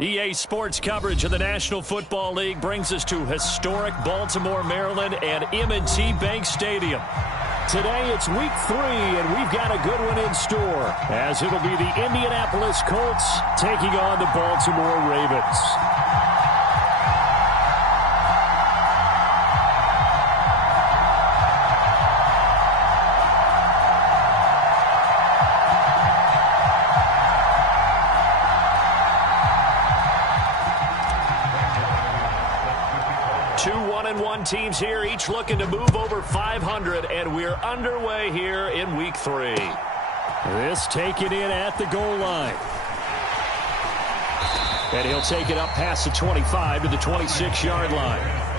EA Sports coverage of the National Football League brings us to historic Baltimore, Maryland, and M&T Bank Stadium. Today it's week 3, and we've got a good one in store, as it'll be the Indianapolis Colts taking on the Baltimore Ravens. Two 1-1 teams here, each looking to move over 500, and we're underway here in week 3. This taken in at the goal line. And he'll take it up past the 25 to the 26-yard line.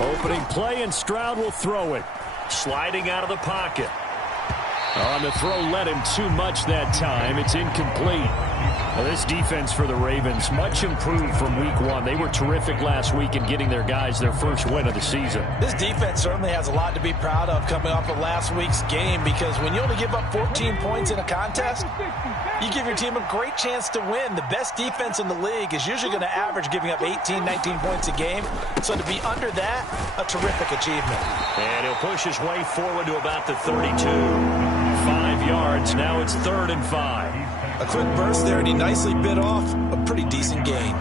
Opening play, and Stroud will throw it. Sliding out of the pocket. On the throw, led him too much that time. It's incomplete. Well, this defense for the Ravens, much improved from week 1. They were terrific last week in getting their guys their first win of the season. This defense certainly has a lot to be proud of coming off of last week's game, because when you only give up 14 points in a contest, you give your team a great chance to win. The best defense in the league is usually going to average giving up 18, 19 points a game. So to be under that, a terrific achievement. And he'll push his way forward to about the 32. 5 yards. Now it's 3rd and 5. A quick burst there, and he nicely bit off a pretty decent gain.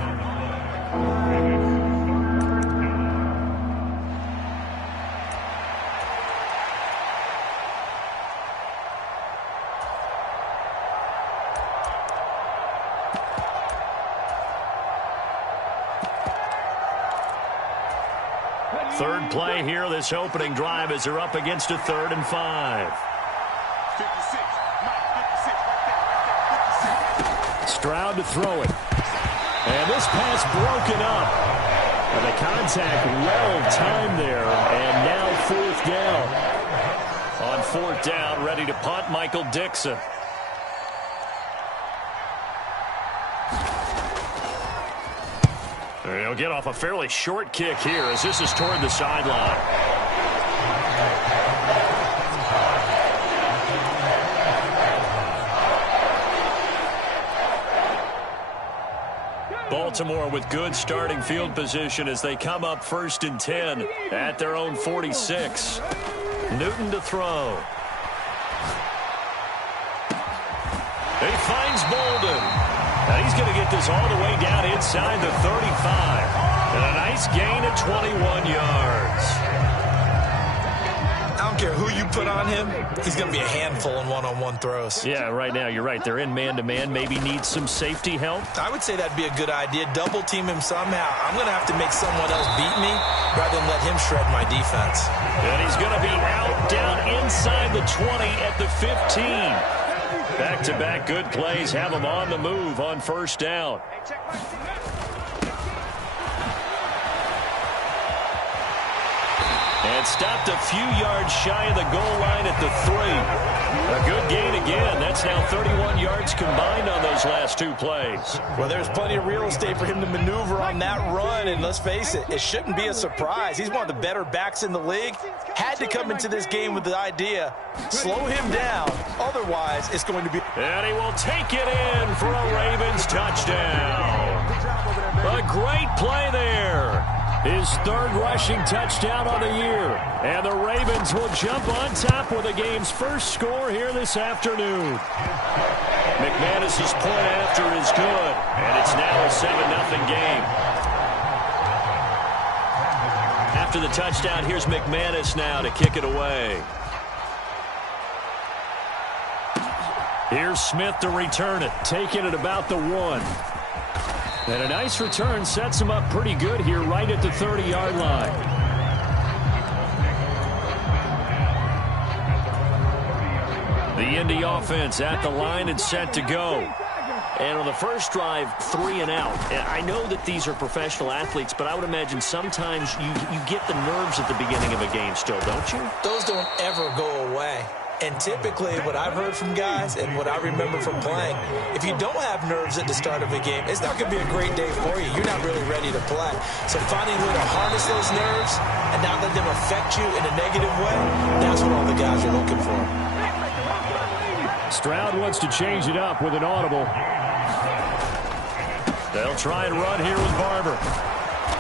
Third play here, this opening drive, as they're up against a 3rd and 5. Stroud to throw it. And this pass broken up. And the contact well timed there. And now 4th down. On 4th down, ready to punt, Michael Dixon. He'll get off a fairly short kick here, as this is toward the sideline. Baltimore with good starting field position as they come up 1st and 10 at their own 46. Newton to throw. He finds Bolden. And he's going to get this all the way down inside the 35. And a nice gain of 21 yards. I don't care who you put on him, he's going to be a handful in one-on-one throws. Yeah, right now, you're right. They're in man-to-man. Maybe needs some safety help. I would say that'd be a good idea. Double team him somehow. I'm going to have to make someone else beat me rather than let him shred my defense. And he's going to be out down inside the 20 at the 15. Back-to-back good plays have him on the move on 1st down. And stopped a few yards shy of the goal line at the 3. A good gain again. That's now 31 yards combined on those last 2 plays. Well, there's plenty of real estate for him to maneuver on that run, and let's face it, it shouldn't be a surprise. He's one of the better backs in the league. Had to come into this game with the idea, slow him down, otherwise it's going to be... And he will take it in for a Ravens touchdown. A great play there. His 3rd rushing touchdown on the year. And the Ravens will jump on top with the game's first score here this afternoon. McManus's point after is good. And it's now a 7-0 game. After the touchdown, here's McManus now to kick it away. Here's Smith to return it, taking it about the 1. And a nice return sets him up pretty good here right at the 30-yard line. The Indy offense at the line and set to go. And on the first drive, 3 and out. And I know that these are professional athletes, but I would imagine sometimes you get the nerves at the beginning of a game still, don't you? Those don't ever go away. And typically, what I've heard from guys and what I remember from playing, if you don't have nerves at the start of a game, it's not going to be a great day for you. You're not really ready to play. So finding a way to harness those nerves and not let them affect you in a negative way, that's what all the guys are looking for. Stroud wants to change it up with an audible. They'll try and run here with Barber.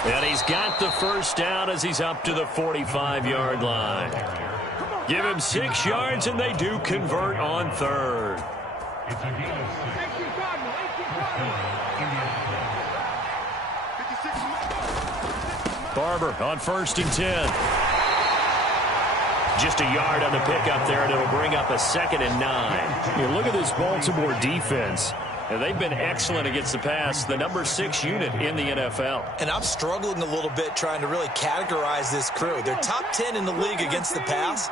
And he's got the first down as he's up to the 45-yard line. Give him 6 yards, and they do convert on third. Barber on 1st and 10. Just a yard on the pickup there, and it'll bring up a 2nd and 9. You look at this Baltimore defense. And they've been excellent against the pass, the number 6 unit in the NFL. And I'm struggling a little bit trying to really categorize this crew. They're top 10 in the league against the pass,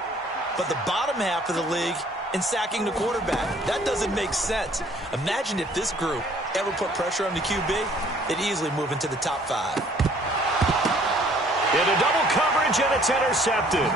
but the bottom half of the league in sacking the quarterback. That doesn't make sense. Imagine if this group ever put pressure on the QB, they'd easily move into the top 5. Into double coverage, and it's intercepted.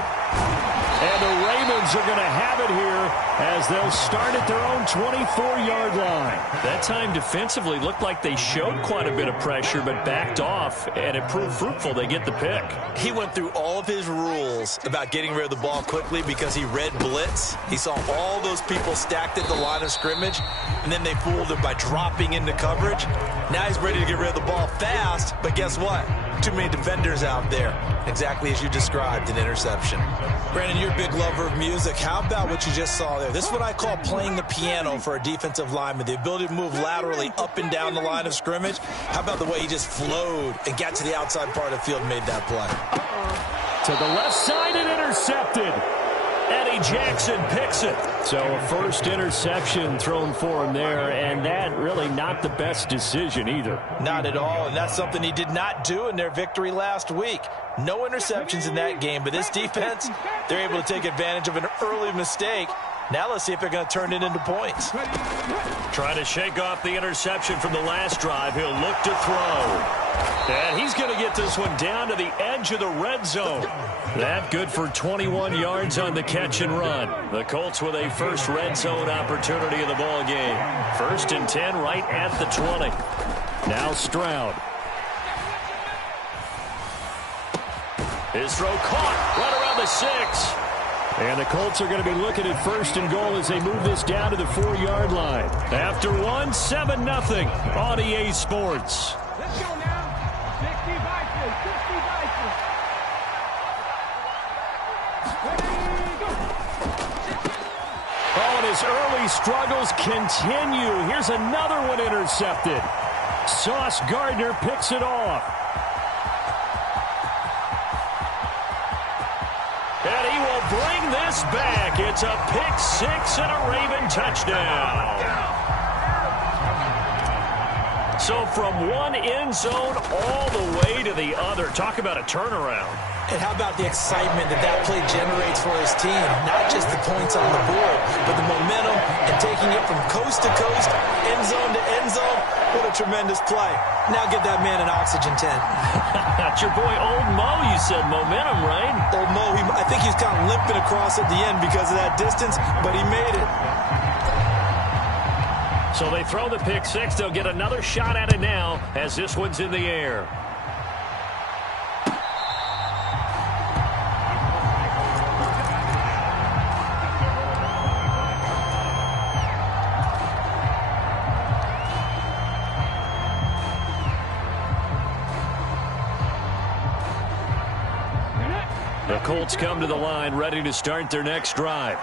And the Ravens are going to have it here as they'll start at their own 24-yard line. That time defensively looked like they showed quite a bit of pressure but backed off, and it proved fruitful. They get the pick. He went through all of his rules about getting rid of the ball quickly because he read blitz. He saw all those people stacked at the line of scrimmage, and then they fooled him by dropping into coverage. Now he's ready to get rid of the ball fast, but guess what? Too many defenders out there. Exactly as you described, an interception. Brandon, you're a big lover of music. How about what you just saw there? This is what I call playing the piano for a defensive lineman. The ability to move laterally up and down the line of scrimmage. How about the way he just flowed and got to the outside part of the field and made that play? To the left side and intercepted. Eddie Jackson picks it. So a first interception thrown for him there, and that really not the best decision either. Not at all, and that's something he did not do in their victory last week. No interceptions in that game, but this defense, they're able to take advantage of an early mistake. Now let's see if they're going to turn it into points. Trying to shake off the interception from the last drive. He'll look to throw. And he's going to get this one down to the edge of the red zone. That good for 21 yards on the catch and run. The Colts with a first red zone opportunity in the ball game. 1st and 10 right at the 20. Now Stroud. His throw caught right around the 6. And the Colts are going to be looking at 1st and goal as they move this down to the 4-yard line. After 7-0 on EA Sports. Let's go now. 60 Vikings, 60 Vikings. Oh, and his early struggles continue. Here's another one intercepted. Sauce Gardner picks it off. And he will bring this back. It's a pick 6 and a Raven touchdown. So from one end zone all the way to the other. Talk about a turnaround. And how about the excitement that play generates for his team? Not just the points on the board, but the momentum and taking it from coast to coast, end zone to end zone. What a tremendous play. Now get that man an oxygen tent. That's your boy Old Mo, you said. Momentum, right? Old Mo, I think he's kind of limping across at the end because of that distance, but he made it. So they throw the pick 6. They'll get another shot at it now as this one's in the air. The Colts come to the line ready to start their next drive.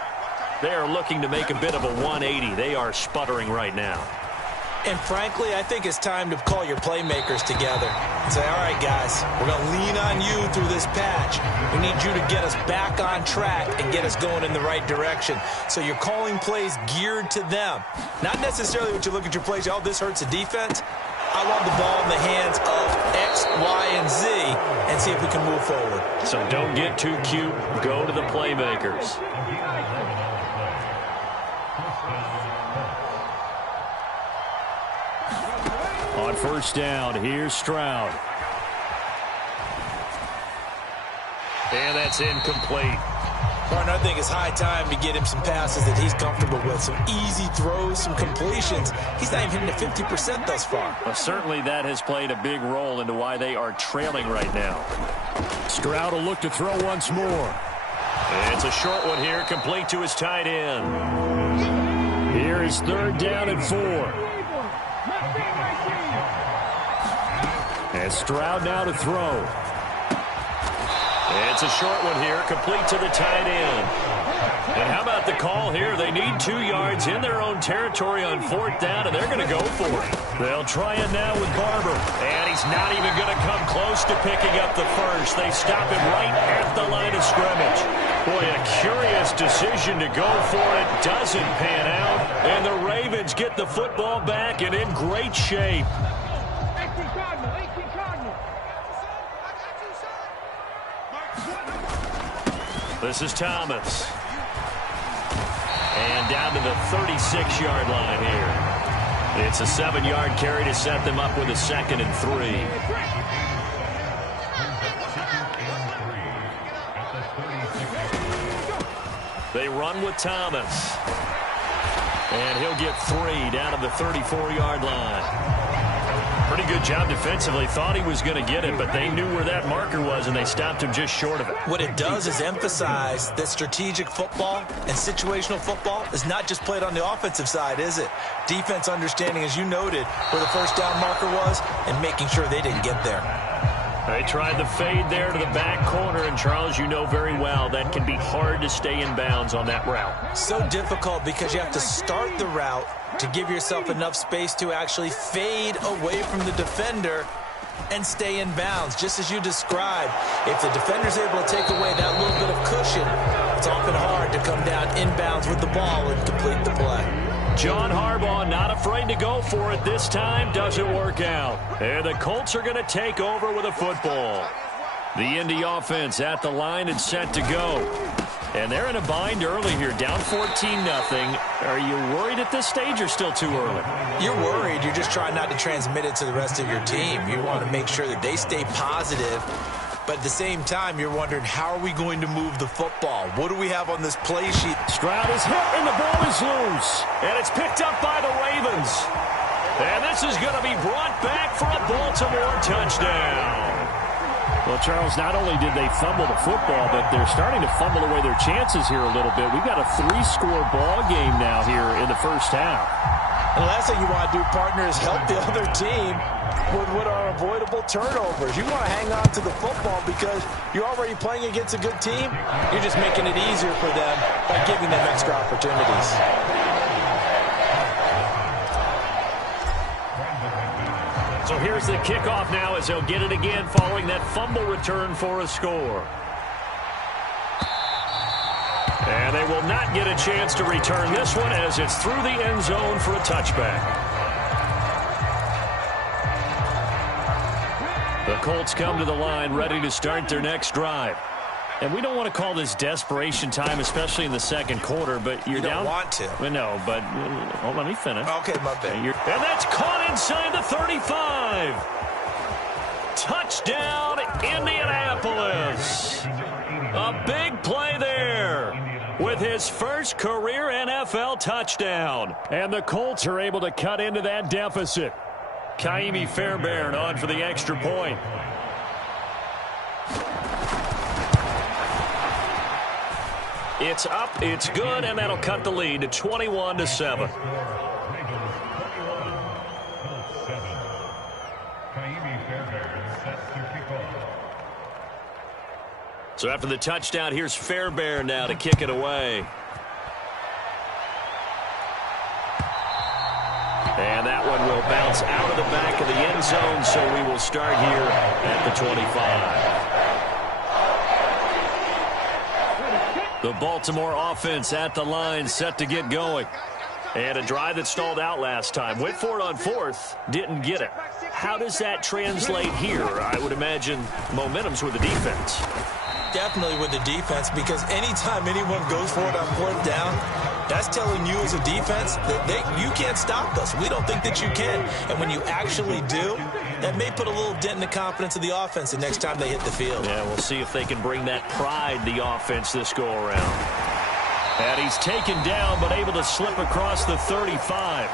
They are looking to make a bit of a 180. They are sputtering right now. And frankly, I think it's time to call your playmakers together and say, all right, guys, we're going to lean on you through this patch. We need you to get us back on track and get us going in the right direction. So you're calling plays geared to them. Not necessarily what you look at your plays, oh, this hurts the defense. I want the ball in the hands of X, Y, and Z and see if we can move forward. So don't get too cute. Go to the playmakers. On first down, here's Stroud. And that's incomplete. Martin, I think it's high time to get him some passes that he's comfortable with. Some easy throws, some completions. He's not even hitting the 50% thus far. Well, certainly that has played a big role into why they are trailing right now. Stroud will look to throw once more. It's a short one here, complete to his tight end. Here is third down and 4. And Stroud now to throw. It's a short one here, complete to the tight end. And how about the call here? They need 2 yards in their own territory on fourth down, and they're going to go for it. They'll try it now with Barber. And he's not even going to come close to picking up the first. They stop him right at the line of scrimmage. Boy, a curious decision to go for it. Doesn't pan out. And the Ravens get the football back and in great shape. This is Thomas. And down to the 36-yard line here. It's a 7-yard carry to set them up with a 2nd and 3. They run with Thomas. And he'll get 3 down to the 34-yard line. Pretty good job defensively. Thought he was going to get it, but they knew where that marker was, and they stopped him just short of it. What it does is emphasize that strategic football and situational football is not just played on the offensive side, is it? Defense understanding, as you noted, where the first down marker was and making sure they didn't get there. They tried the fade there to the back corner, and Charles, you know very well that can be hard to stay in bounds on that route. So difficult because you have to start the route to give yourself enough space to actually fade away from the defender and stay in bounds, just as you described. If the defender's able to take away that little bit of cushion, it's often hard to come down inbounds with the ball and complete the play. John Harbaugh not afraid to go for it this time. Doesn't work out. And the Colts are going to take over with a football. The Indy offense at the line and set to go. And they're in a bind early here, down 14-0. Are you worried at this stage or still too early? You're worried. You're just trying not to transmit it to the rest of your team. You want to make sure that they stay positive. But at the same time, you're wondering, how are we going to move the football? What do we have on this play sheet? Stroud is hit, and the ball is loose. And it's picked up by the Ravens. And this is going to be brought back for a Baltimore touchdown. Well, Charles, not only did they fumble the football, but they're starting to fumble away their chances here a little bit. We've got a 3-score ball game now here in the first half. And the last thing you want to do, partner, is help the other team with what are avoidable turnovers. You want to hang on to the football because you're already playing against a good team. You're just making it easier for them by giving them extra opportunities. So here's the kickoff now as they'll get it again following that fumble return for a score. And they will not get a chance to return this one as it's through the end zone for a touchback. The Colts come to the line ready to start their next drive. And we don't want to call this desperation time, especially in the second quarter, but you're down. You don't want to. Well, no, but let me finish. Okay, my bad. And that's caught inside the 35. Touchdown, Indianapolis. A big play there with his first career NFL touchdown. And the Colts are able to cut into that deficit. Kaimi Fairbairn on for the extra point. It's up, it's good, and that'll cut the lead to 21-7. So after the touchdown, here's Fairbairn now to kick it away. And that one will bounce out of the back of the end zone, so we will start here at the 25. The Baltimore offense at the line, set to get going. And a drive that stalled out last time. Went for it on fourth, didn't get it. How does that translate here? I would imagine momentum's with the defense. Definitely with the defense, because anytime anyone goes for it on fourth down, that's telling you as a defense that you can't stop us. We don't think that you can. And when you actually do, that may put a little dent in the confidence of the offense the next time they hit the field. Yeah, we'll see if they can bring that pride, the offense, this go-around. And he's taken down, but able to slip across the 35.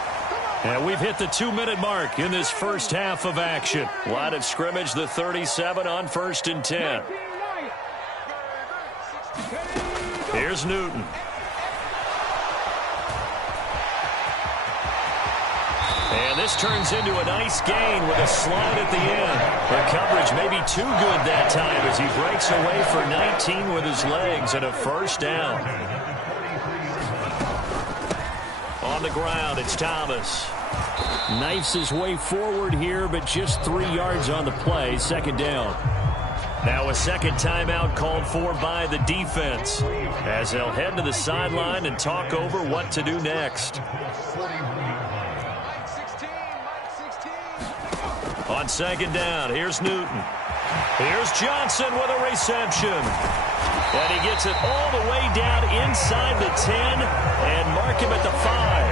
And we've hit the 2-minute mark in this first half of action. Line of scrimmage, the 37 on 1st and 10. Here's Newton. And this turns into a nice gain with a slide at the end. The coverage may be too good that time as he breaks away for 19 with his legs and a first down. On the ground, it's Thomas. Knifes his way forward here, but just 3 yards on the play. Second down. Now a second timeout called for by the defense as they'll head to the sideline and talk over what to do next. On second down, here's Newton. Here's Johnson with a reception. And he gets it all the way down inside the 10 and mark him at the 5.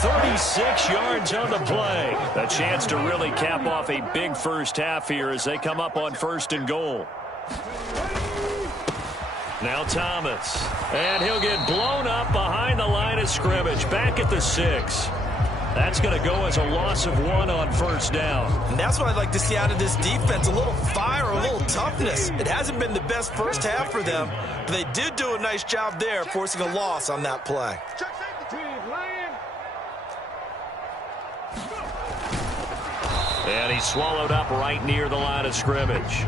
36 yards on the play. A chance to really cap off a big first half here as they come up on 1st and goal. Now Thomas. And he'll get blown up behind the line of scrimmage. Back at the 6. That's going to go as a loss of 1 on 1st down. And that's what I'd like to see out of this defense, a little fire, a little toughness. It hasn't been the best first half for them, but they did do a nice job there, forcing a loss on that play. And he's swallowed up right near the line of scrimmage.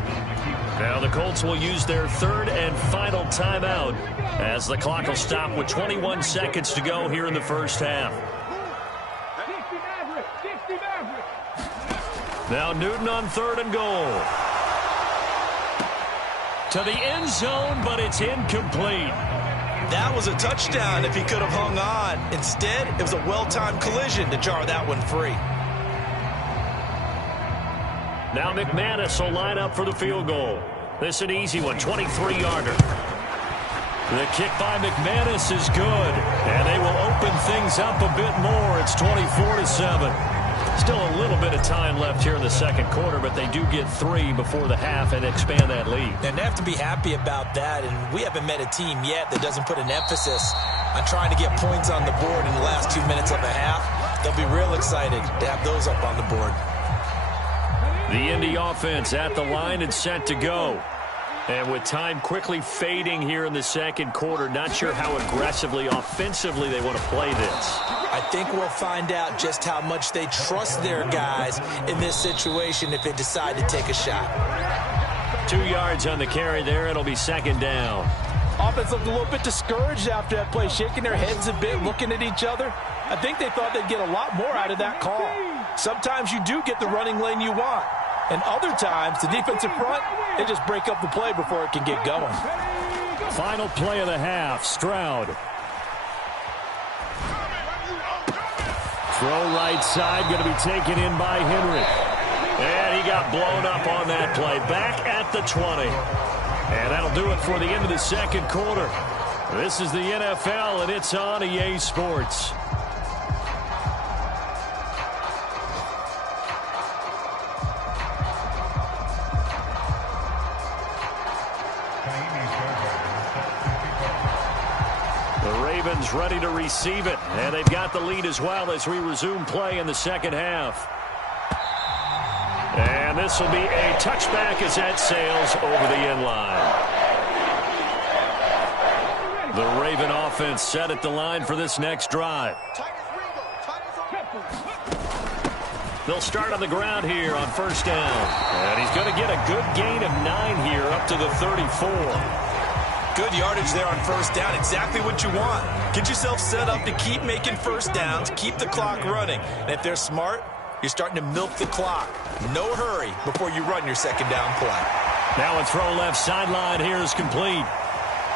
Now the Colts will use their 3rd and final timeout as the clock will stop with 21 seconds to go here in the first half. Now Newton on 3rd and goal. To the end zone, but it's incomplete. That was a touchdown if he could have hung on. Instead, it was a well-timed collision to jar that one free. Now McManus will line up for the field goal. This is an easy one, 23-yarder. The kick by McManus is good, and they will open things up a bit more. It's 24-7. Still a little bit of time left here in the second quarter, but they do get 3 before the half and expand that lead. And they have to be happy about that, and we haven't met a team yet that doesn't put an emphasis on trying to get points on the board in the last 2 minutes of a half. They'll be real excited to have those up on the board. The Indy offense at the line and set to go. And with time quickly fading here in the second quarter, not sure how aggressively, offensively they want to play this. I think we'll find out just how much they trust their guys in this situation if they decide to take a shot. 2 yards on the carry there. It'll be second down. Offense looked a little bit discouraged after that play, shaking their heads a bit, looking at each other. I think they thought they'd get a lot more out of that call. Sometimes you do get the running lane you want. And other times, the defensive front, they just break up the play before it can get going. Final play of the half, Stroud. Throw right side, going to be taken in by Henry. And he got blown up on that play. Back at the 20. And that'll do it for the end of the second quarter. This is the NFL, and it's on EA Sports. Ready to receive it, and they've got the lead as well as we resume play in the second half. And this will be a touchback as that sails over the end line. The Raven offense set at the line for this next drive. They'll start on the ground here on first down, and he's going to get a good gain of 9 here up to the 34. Good yardage there on first down. Exactly what you want. Get yourself set up to keep making first downs, keep the clock running. And if they're smart, you're starting to milk the clock. No hurry before you run your second down play. Now a throw left sideline here is complete.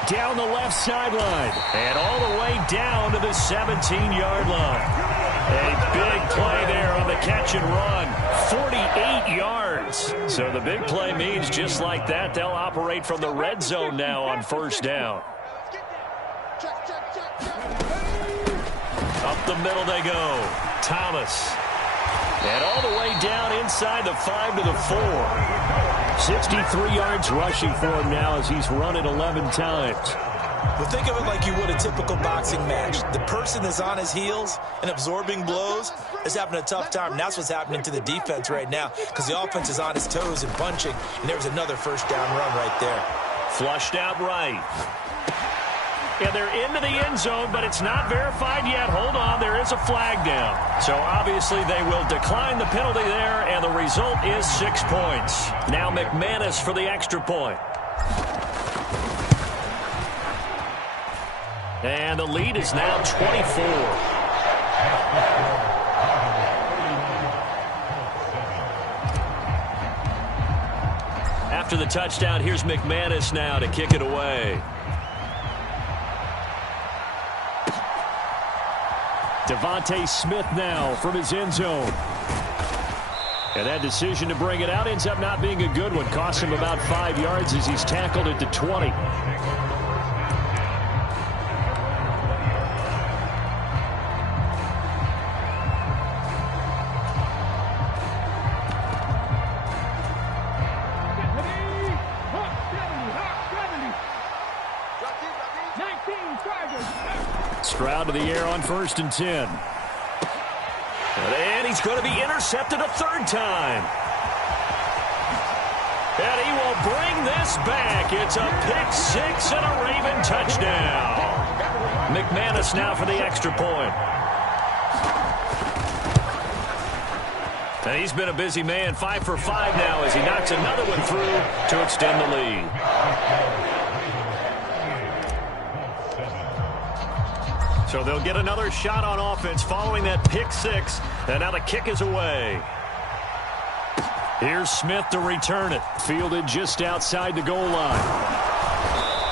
down the left sideline and all the way down to the 17-yard line. A big play there on the catch and run. 48 yards. So the big play means just like that, they'll operate from the red zone now on first down. Up the middle they go. Thomas. And all the way down inside the 5 to the 4. 63 yards rushing for him now as he's run it 11 times. Well, think of it like you would a typical boxing match. The person is on his heels and absorbing blows is having a tough time. And that's what's happening to the defense right now because the offense is on his toes and punching. And there's another first down run right there. Flushed out right. And they're into the end zone, but it's not verified yet. Hold on, there is a flag down. So obviously they will decline the penalty there, and the result is 6 points. Now McManus for the extra point. And the lead is now 24. After the touchdown, here's McManus now to kick it away. Devontae Smith now from his end zone. And that decision to bring it out ends up not being a good one. Costs him about 5 yards as he's tackled at the 20. Stroud to the air on 1st and 10. And he's going to be intercepted a third time. And he will bring this back. It's a pick 6 and a Raven touchdown. McManus now for the extra point. And he's been a busy man. 5 for 5 now as he knocks another one through to extend the lead. So they'll get another shot on offense following that pick 6. And now the kick is away. Here's Smith to return it. Fielded just outside the goal line.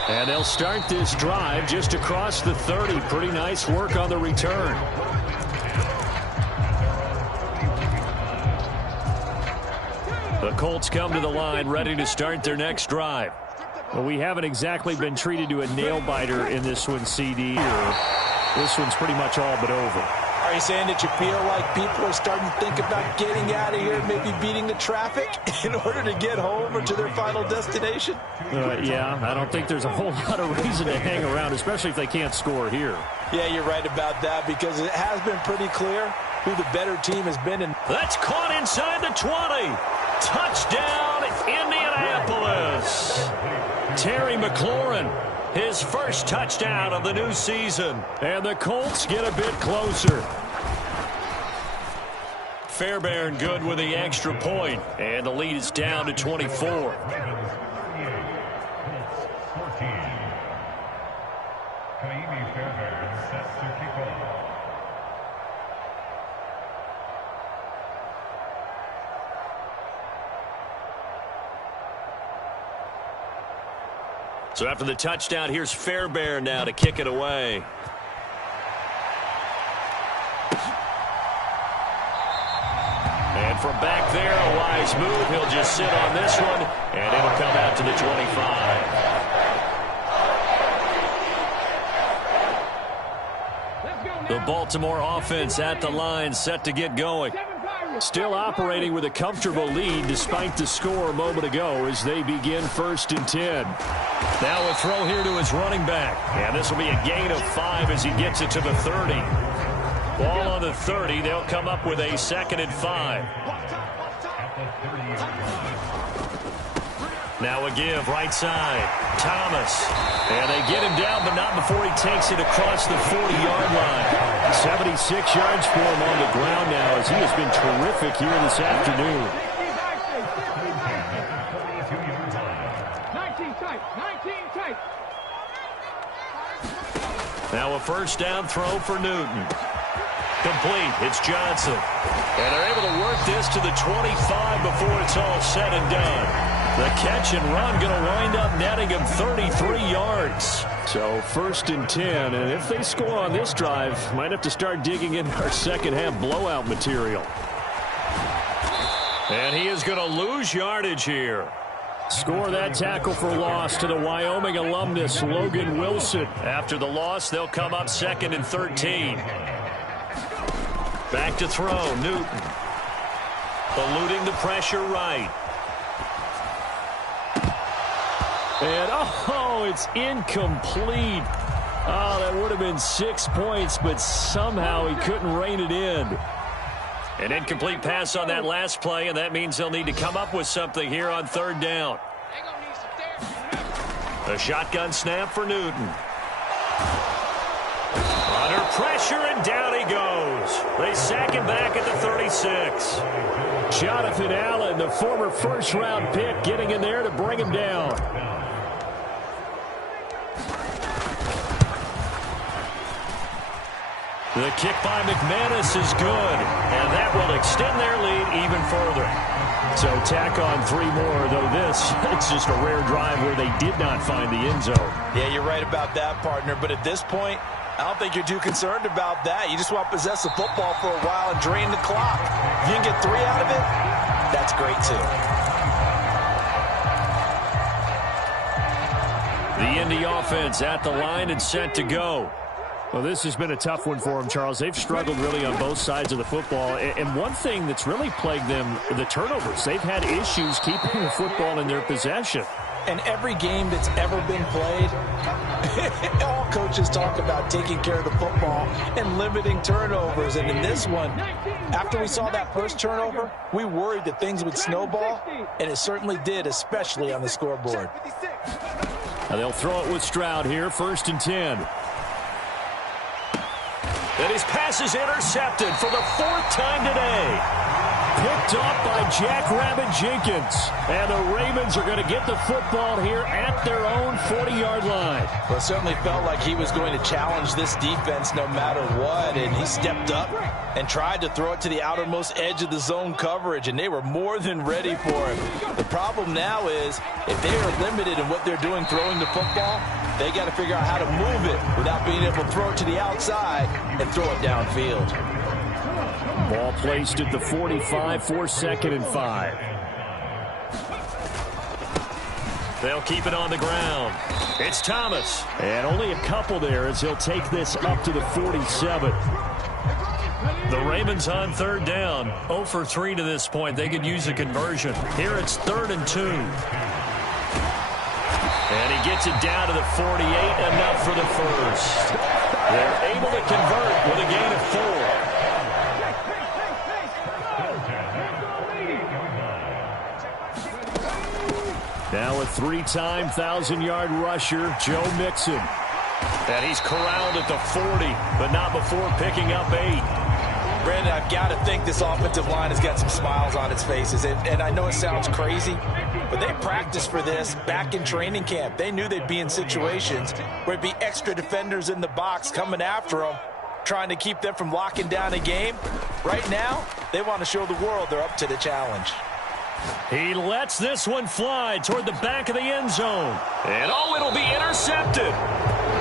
And they'll start this drive just across the 30. Pretty nice work on the return. The Colts come to the line ready to start their next drive. Well, we haven't exactly been treated to a nail-biter in this one, CD. This one's pretty much all but over. Are you saying that you feel like people are starting to think about getting out of here, maybe beating the traffic in order to get home or to their final destination? Yeah, I don't think there's a whole lot of reason to hang around, especially if they can't score here. Yeah, you're right about that because it has been pretty clear who the better team has been. That's caught inside the 20. Touchdown, Indianapolis. Terry McLaurin. His first touchdown of the new season. And the Colts get a bit closer. Fairbairn good with the extra point. And the lead is down to 24. So after the touchdown, here's Fairbairn now to kick it away. And from back there, a wise move. He'll just sit on this one, and it'll come out to the 25. The Baltimore offense at the line, set to get going. Still operating with a comfortable lead despite the score a moment ago as they begin 1st and 10. Now a throw here to his running back. And this will be a gain of 5 as he gets it to the 30. Ball on the 30. They'll come up with a 2nd and 5. Now a give right side. Thomas. And they get him down, but not before he takes it across the 40-yard line. 76 yards for him on the ground now as he has been terrific here this afternoon. 19 tight. Now a first down throw for Newton. Complete. It's Johnson. And they're able to work this to the 25 before it's all said and done. The catch and run going to wind up netting gaining him 33 yards. So 1st and 10, and if they score on this drive, might have to start digging in our second half blowout material. And he is going to lose yardage here. Score that tackle for loss to the Wyoming alumnus, Logan Wilson. After the loss, they'll come up 2nd and 13. Back to throw, Newton. Eluding the pressure right. And, oh, it's incomplete. Oh, that would have been 6 points, but somehow he couldn't rein it in. An incomplete pass on that last play, and that means they'll need to come up with something here on 3rd down. A shotgun snap for Newton. Under pressure, and down he goes. They sack him back at the 36. Jonathan Allen, the former first-round pick, getting in there to bring him down. The kick by McManus is good, and that will extend their lead even further. So tack on 3 more, though it's just a rare drive where they did not find the end zone. Yeah, you're right about that, partner, but at this point, I don't think you're too concerned about that. You just want to possess the football for a while and drain the clock. If you can get 3 out of it, that's great, too. The Indy offense at the line and set to go. Well, this has been a tough one for them, Charles. They've struggled really on both sides of the football. And one thing that's really plagued them, the turnovers. They've had issues keeping the football in their possession. And every game that's ever been played, all coaches talk about taking care of the football and limiting turnovers. And in this one, after we saw that first turnover, we worried that things would snowball, and it certainly did, especially on the scoreboard. Now they'll throw it with Stroud here, 1st and 10. And his pass is intercepted for the 4th time today. Picked off by Jackrabbit Jenkins. And the Ravens are going to get the football here at their own 40-yard line. Well, it certainly felt like he was going to challenge this defense no matter what. And he stepped up and tried to throw it to the outermost edge of the zone coverage. And they were more than ready for him. The problem now is if they are limited in what they're doing throwing the football, they got to figure out how to move it without being able to throw it to the outside and throw it downfield. Ball placed at the 45 for 2nd and 5. They'll keep it on the ground. It's Thomas. And only a couple there as he'll take this up to the 47. The Ravens on 3rd down. 0 for 3 to this point. They could use a conversion. Here it's 3rd and 2. And he gets it down to the 48, enough for the first. They're able to convert with a gain of 4. Now a 3-time 1,000-yard rusher, Joe Mixon. And he's corralled at the 40, but not before picking up 8. Brandon, I've got to think this offensive line has got some smiles on its faces. And I know it sounds crazy, but they practiced for this back in training camp. They knew they'd be in situations where it'd be extra defenders in the box coming after them, trying to keep them from locking down a game. Right now, they want to show the world they're up to the challenge. He lets this one fly toward the back of the end zone. And, oh, it'll be intercepted.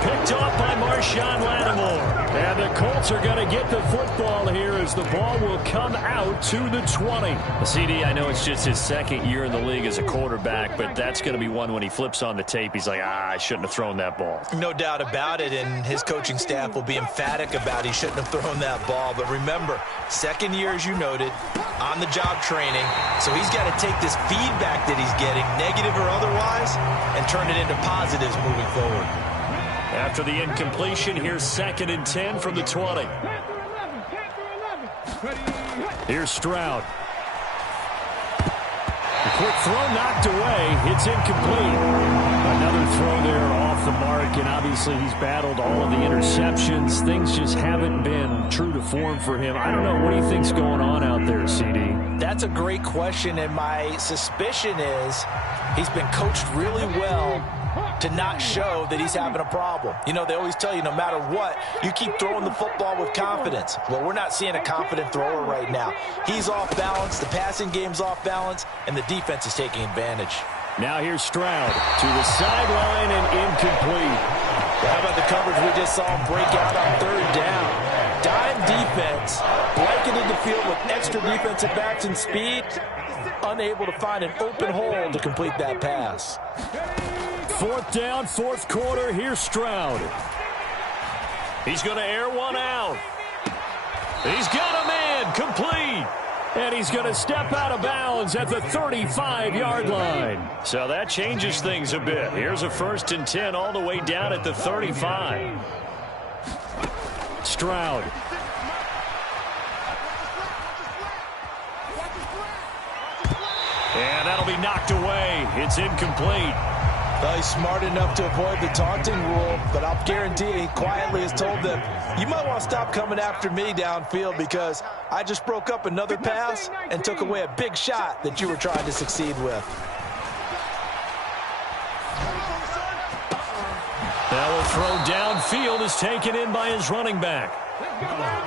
Picked off by Marshawn Lattimore. And the Colts are going to get the football here as the ball will come out to the 20. CD, I know it's just his 2nd year in the league as a quarterback, but that's going to be one when he flips on the tape. He's like, I shouldn't have thrown that ball. No doubt about it, and his coaching staff will be emphatic about he shouldn't have thrown that ball. But remember, 2nd year, as you noted, on-the-job training, so he's got to take this feedback that he's getting, negative or otherwise, and turn it into positives moving forward. After the incompletion, here's 2nd and 10 from the 20. Here's Stroud. The quick throw knocked away. It's incomplete. Another throw there off the mark, and obviously he's battled all of the interceptions. Things just haven't been true to form for him. I don't know. What do you think's going on out there, CD? That's a great question, and my suspicion is he's been coached really well to not show that he's having a problem. You know, they always tell you no matter what, you keep throwing the football with confidence. Well, we're not seeing a confident thrower right now. He's off balance, the passing game's off balance, and the defense is taking advantage. Now here's Stroud to the sideline and incomplete. How about the coverage we just saw him break out on third down? Dime defense, blanketed the field with extra defensive backs and speed, unable to find an open hole to complete that pass. Fourth down, fourth quarter. Here's Stroud. He's going to air one out. He's got a man complete. And he's going to step out of bounds at the 35-yard line. So that changes things a bit. Here's a 1st and 10 all the way down at the 35. Stroud. And that'll be knocked away. It's incomplete. Well, he's smart enough to avoid the taunting rule, but I'll guarantee he quietly has told them, you might want to stop coming after me downfield because I just broke up another pass and took away a big shot that you were trying to succeed with. Now a throw downfield is taken in by his running back.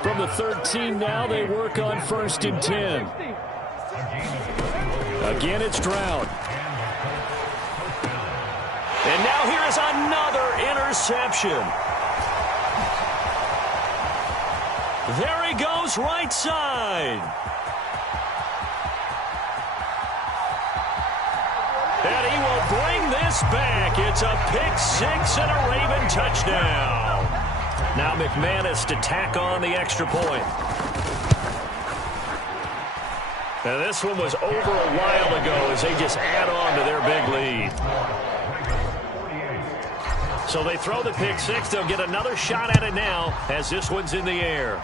From the 13 now, they work on 1st and 10. Again, it's Stroud. And now here is another interception. There he goes, right side. And he will bring this back. It's a pick-6 and a Raven touchdown. Now McManus to tack on the extra point. Now this one was over a while ago as they just add on to their big lead. So they throw the pick-6. They'll get another shot at it now as this one's in the air.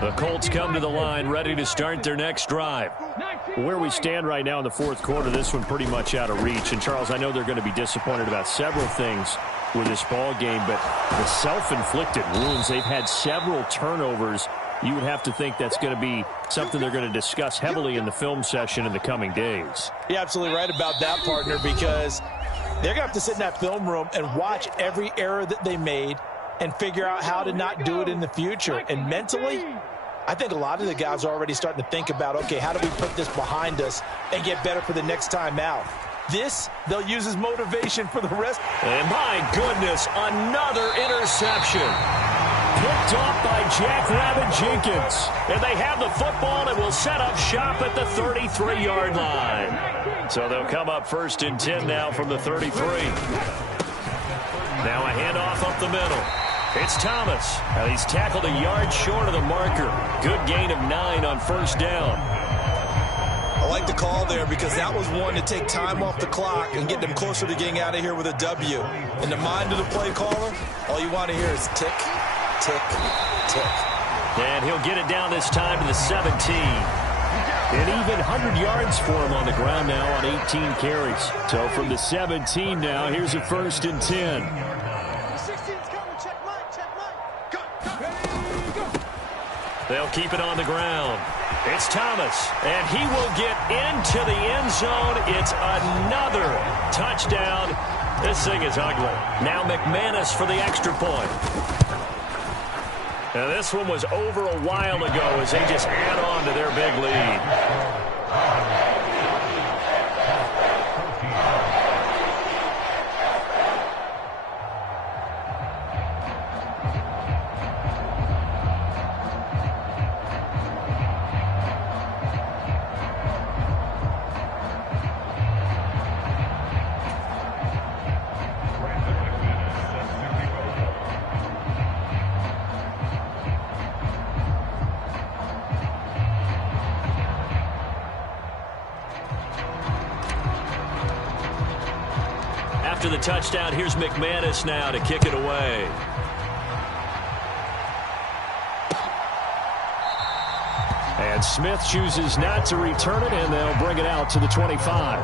The Colts come to the line ready to start their next drive. Where we stand right now in the fourth quarter, this one pretty much out of reach. And, Charles, I know they're going to be disappointed about several things with this ball game, but the self-inflicted wounds, they've had several turnovers. You would have to think that's going to be something they're going to discuss heavily in the film session in the coming days. You're absolutely right about that, partner, because they're going to have to sit in that film room and watch every error that they made and figure out how to not do it in the future. And mentally, I think a lot of the guys are already starting to think about, okay, how do we put this behind us and get better for the next time out? This, they'll use as motivation for the rest. And my goodness, another interception. Picked off by Jack Rabbit Jenkins. And they have the football and will set up shop at the 33-yard line. So they'll come up 1st and 10 now from the 33. Now a handoff up the middle. It's Thomas. Now he's tackled a yard short of the marker. Good gain of 9 on 1st down. I like the call there because that was one to take time off the clock and get them closer to getting out of here with a W. In the mind of the play caller, all you want to hear is tick, tick, tick. And he'll get it down this time to the 17. And even 100 yards for him on the ground now on 18 carries. So from the 17 now, here's a 1st and 10. They'll keep it on the ground. It's Thomas, and he will get into the end zone. It's another touchdown. This thing is ugly. Now McManus for the extra point. Now this one was over a while ago as they just add on to their big lead. After the touchdown, here's McManus now to kick it away. And Smith chooses not to return it, and they'll bring it out to the 25.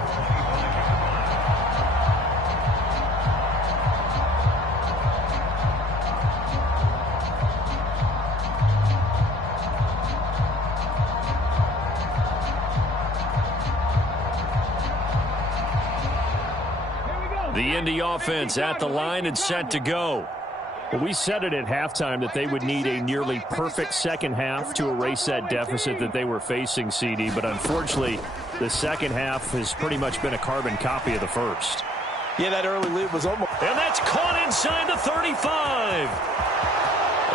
The Indy offense at the line and set to go. Well, we said it at halftime that they would need a nearly perfect second half to erase that deficit that they were facing, CD. But unfortunately, the second half has pretty much been a carbon copy of the first. Yeah, that early lead was almost... And that's caught inside the 35.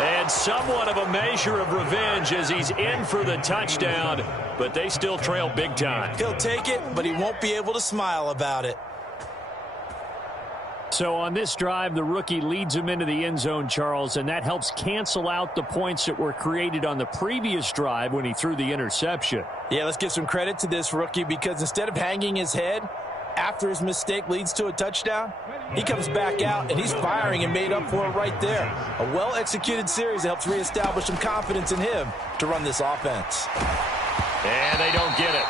And somewhat of a measure of revenge as he's in for the touchdown. But they still trail big time. He'll take it, but he won't be able to smile about it. So on this drive, the rookie leads him into the end zone, Charles, and that helps cancel out the points that were created on the previous drive when he threw the interception. Yeah, let's give some credit to this rookie because instead of hanging his head after his mistake leads to a touchdown, he comes back out and he's firing and made up for it right there. A well-executed series that helps reestablish some confidence in him to run this offense. And they don't get it.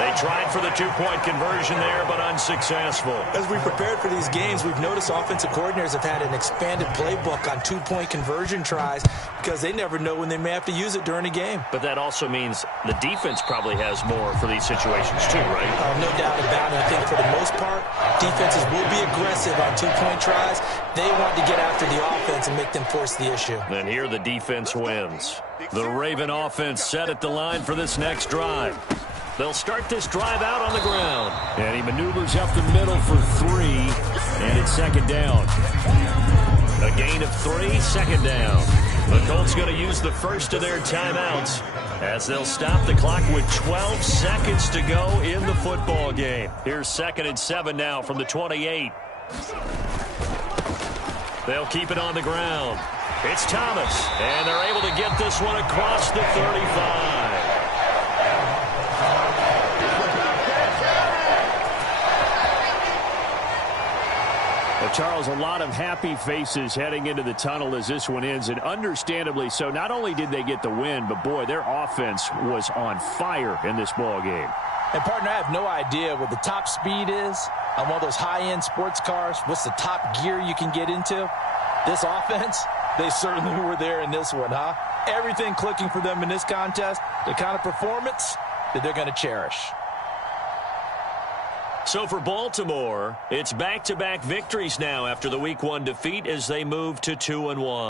They tried for the two-point conversion there, but unsuccessful. As we prepared for these games, we've noticed offensive coordinators have had an expanded playbook on two-point conversion tries because they never know when they may have to use it during a game. But that also means the defense probably has more for these situations too, right? No doubt about it. I think for the most part, defenses will be aggressive on two-point tries. They want to get after the offense and make them force the issue. And here the defense wins. The Raven offense set at the line for this next drive. They'll start this drive out on the ground. And he maneuvers up the middle for 3, and it's second down. A gain of 3, second down. The Colts going to use the first of their timeouts as they'll stop the clock with 12 seconds to go in the football game. Here's 2nd and 7 now from the 28. They'll keep it on the ground. It's Thomas, and they're able to get this one across the 35. Well, Charles, a lot of happy faces heading into the tunnel as this one ends, and understandably so. Not only did they get the win, but, boy, their offense was on fire in this ball game. And, partner, I have no idea what the top speed is on one of those high-end sports cars. What's the top gear you can get into? This offense, they certainly were there in this one, huh? Everything clicking for them in this contest, the kind of performance that they're going to cherish. So for Baltimore, it's back-to-back victories now after the Week 1 defeat as they move to 2-1.